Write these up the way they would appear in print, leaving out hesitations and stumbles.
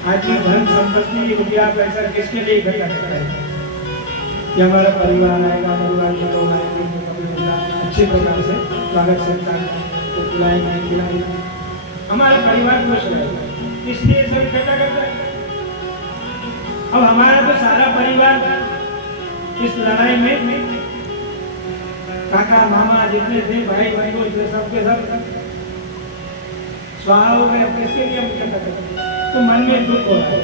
आज ये धन संपत्ति रुपया पैसा किसके लिए इकट्ठा करता है कि हमारा परिवार आएगा, परिवार के लोग आएंगे, अच्छी प्रकार से स्वागत सत्कार को खिलाएंगे खिलाएंगे, हमारा परिवार खुश रहेगा, इसलिए सब इकट्ठा करता है। अब हमारा तो सारा परिवार इस लड़ाई में काका मामा जितने थे भाई बहनों सबके सब स्वाहा हो गए। किसके लिए हम इकट्ठा करते हैं? तो मन में दुख हो रहा है।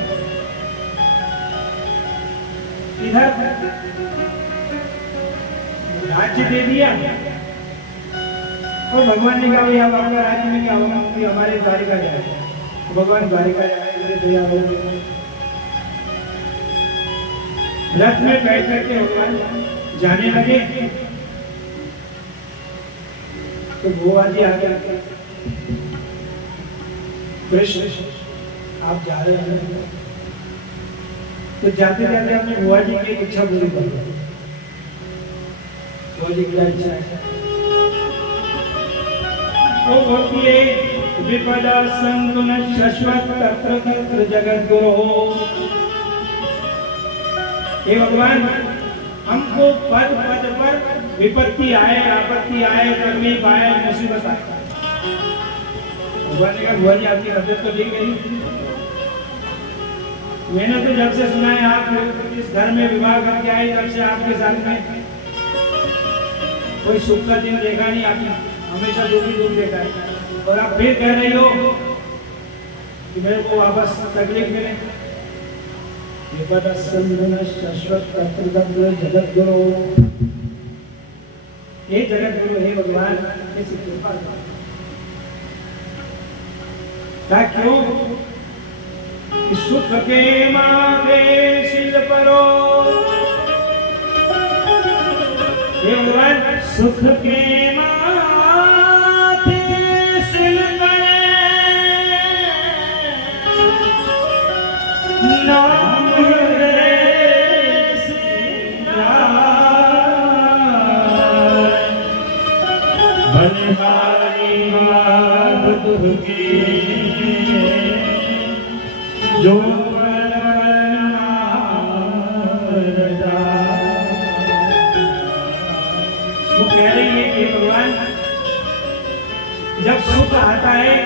इधर राज्य दे दिया और भगवान ने कहा अब आपका राज्य में क्या होगा कि हमारे द्वारिका जाए, तो भगवान द्वारिका जाए तैयार हो गए। रथ में बैठ करके भगवान जाने लगे तो भुआ जी आ गया, कृष्ण आप जा रहे हैं, तो जाते जाते अपने भुआ जी की इच्छा पूरी कर दी। भुआ जी की इच्छा है वो होती है विपदा संतुन शाश्वत तत्र तत्र जगत गुरु। हे भगवान, हमको पद पद पर विपत्ति आए, आपत्ति आए, तकलीफ आए, मुसीबत आए, भगवान ने कहा भुआ जी आपकी मदद तो ली गई। मैंने तो जब से सुना है आप इस घर में विवाह करके आए तब से आपके साथ में कोई सुख का दिन देखा नहीं, आपने हमेशा दुखी दुख देखा है, और आप फिर कह रही हो कि मेरे को वापस तकलीफ मिले। शाश्वत जगत गुरु, हे जगत गुरु, हे भगवान ऐसी कृपा क्यों? सुख के मांगे सिल परो, हे भगवान सुख के माथे सिल परे, नाम हृदय से बनवारी बात दुर्गे जो वो कह रही है कि भगवान जब सुख आता है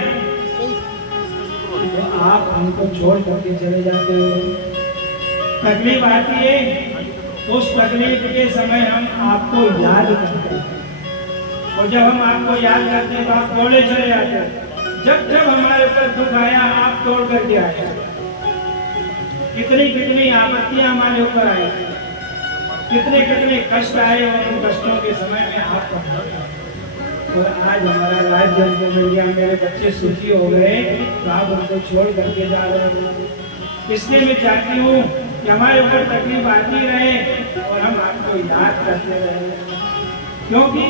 तो आप हमको छोड़ करके चले जाते हो, तकलीफ आती है उस तकलीफ के समय हम आपको याद करते हैं, और जब हम आपको याद करते हैं तो आप दौड़े चले जाते हैं। जब जब हमारे ऊपर दुख आया आप तोड़ करके आए, कितनी कितनी आपत्तियां हमारे ऊपर आई, कितने कितने कष्ट आए, और उन कष्टों के समय में आप, और आज हमारा राज्य हमको मिल गया, मेरे बच्चे सुखी हो गए, तो आप हमको छोड़ करके जा रहे हो। इसलिए मैं चाहती हूँ कि हमारे ऊपर तकलीफ आती रहे और हम आपको याद करते रहे, क्योंकि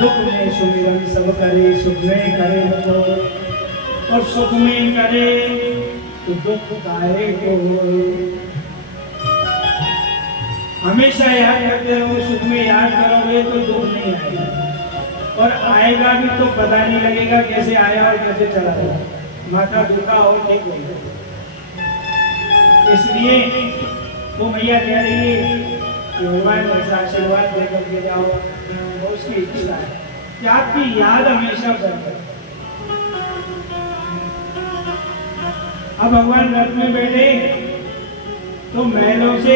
दुख में सुमिरन सब करे, सुख में करे तो, और सुख में करे तो दुख काहे को। हमेशा याद करते रहो, सुख में याद करोगे तो दुख नहीं आएगा, और आएगा भी तो पता नहीं लगेगा कैसे आया और कैसे चला गया, माथा दुखा और ठीक हो गया। इसलिए वो मैया कह रही है कि भगवान ऐसा आशीर्वाद देकर के जाओ, वो उसकी इच्छा है कि आपकी याद हमेशा करते। अब भगवान रथ में बैठे तो महलों से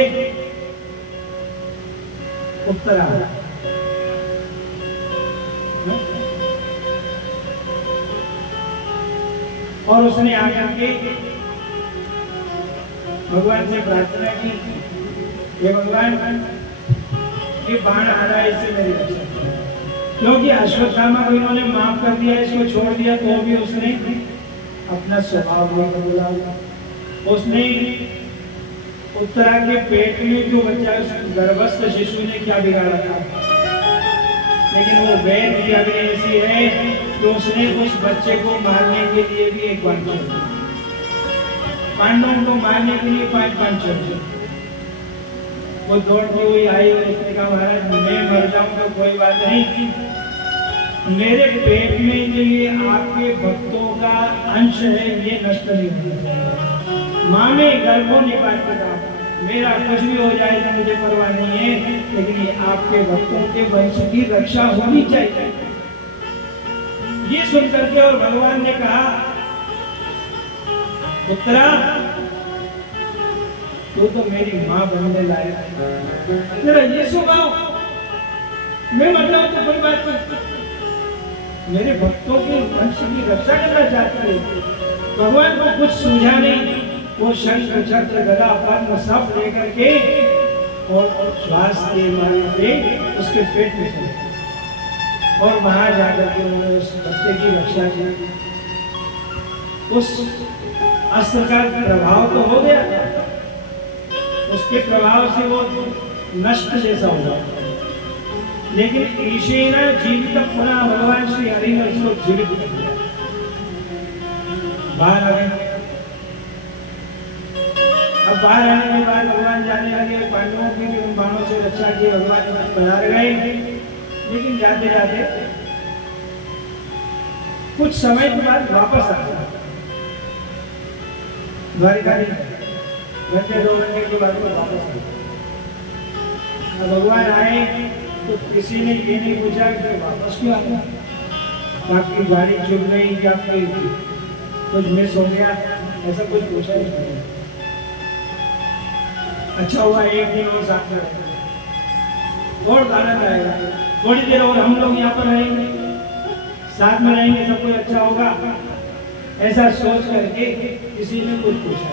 उत्तरा, और उसने आकर के भगवान से प्रार्थना की, ये भगवान ये बाण आ रहा है, इससे मेरी रक्षा करो, क्योंकि अश्वत्थामा को इन्होंने माफ कर दिया, इसको छोड़ दिया, तो भी उसने अपना स्वभाव नहीं बदला। उसने उत्तरा के पेट में जो बच्चा गर्भस्थ शिशु ने क्या बिगाड़ा था, लेकिन वो वेद की अग्नि ऐसी है कि उसने उस बच्चे को मारने के लिए भी एक बाण छोड़ दिया, पांडवों को मारने के लिए 5 बाण छोड़ दिए। वो दौड़ती हुई आई और उसने कहा महाराज मैं मर जाऊं तो कोई बात नहीं, मेरे पेट में जो ये आपके भक्तों का अंश है ये नष्ट नहीं होना चाहिए। माँ में गर्भ होने का मेरा कुछ भी हो जाए तो मुझे परवाह नहीं है, लेकिन ये आपके भक्तों के वंश की रक्षा होनी चाहिए। ये सुन करके और भगवान ने कहा, पुत्रा तू तो मेरी माँ बनने लायक है, मेरा ये स्वभाव मैं मतलब तो कोई बात नहीं, मेरे भक्तों के वंश की रक्षा करना चाहते हैं। भगवान को कुछ सूझा नहीं, वो शंख चक्र गदा पद्म सब लेकर के और श्वास के मारे पे उसके पेट में चले और वहां जाकर के उन्होंने उस बच्चे की रक्षा की। उस अस्त्र का प्रभाव तो हो गया, उसके प्रभाव से वो नष्ट जैसा हुआ, लेकिन ईशेन जीवित पुनः भगवान श्री हरि ने उसको जीवित कर दिया। बाहर आ गए। अब बाहर आने के बाद भगवान जाने लगे, पांडवों की भी उन बाणों से रक्षा की, भगवान बाहर गए। लेकिन जाते जाते कुछ समय के बाद वापस आ गए द्वारिका, घंटे 2 घंटे के बाद वापस आ गए। भगवान आए तो किसी ने ये नहीं पूछा कि वापस क्यों आया, आपकी गाड़ी चुप गई कि आपकी कुछ मिस हो गया, ऐसा कुछ पूछा नहीं। अच्छा हुआ एक दिन और साथ में और आनंद आएगा, थोड़ी देर और हम लोग यहाँ पर रहेंगे, साथ में रहेंगे, सब कुछ अच्छा होगा, ऐसा सोच करके किसी ने कुछ पूछा।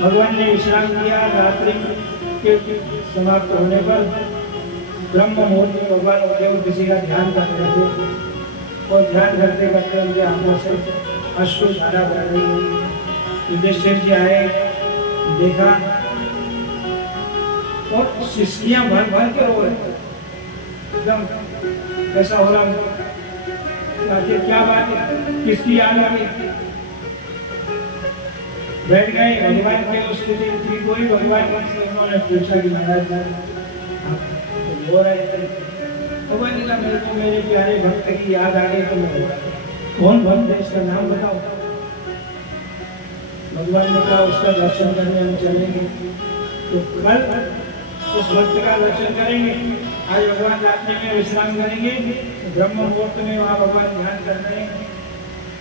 भगवान ने विश्राम किया। रात्रि के समाप्त होने पर ब्रह्म मुहूर्त में भगवान उठे और किसी का ध्यान कर रहे थे और ध्यान करते करते उनके आंखों से अश्रुधारा बह रही। युधिष्ठिर जी आए, देखा और शिष्टियां भर भर के रो रहे, एकदम कैसा हो रहा, क्या बात है, किसकी याद आ गई। बैठ गए, भगवान की स्तुति की, कोई भगवान से उन्होंने पूछा कि महाराज आप हो रहे थे, भगवान ने कहा मेरे को मेरे प्यारे भक्त की याद आ गई तो मैं हो रहा। कौन भक्त है, इसका नाम बताओ। भगवान ने कहा उसका दर्शन करने हम चलेंगे, तो कल उस भक्त का दर्शन करेंगे। आज भगवान रात्रि में विश्राम करेंगे, ब्रह्म मुहूर्त में वहाँ भगवान ध्यान कर रहे हैं,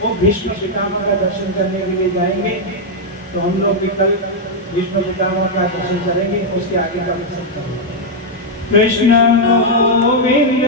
वो भीष्म पितामह का दर्शन करने के लिए जाएंगे। तो हम लोग भी कल भीष्म पितामह का दर्शन करेंगे, उसके आगे का कृष्ण गोविंद।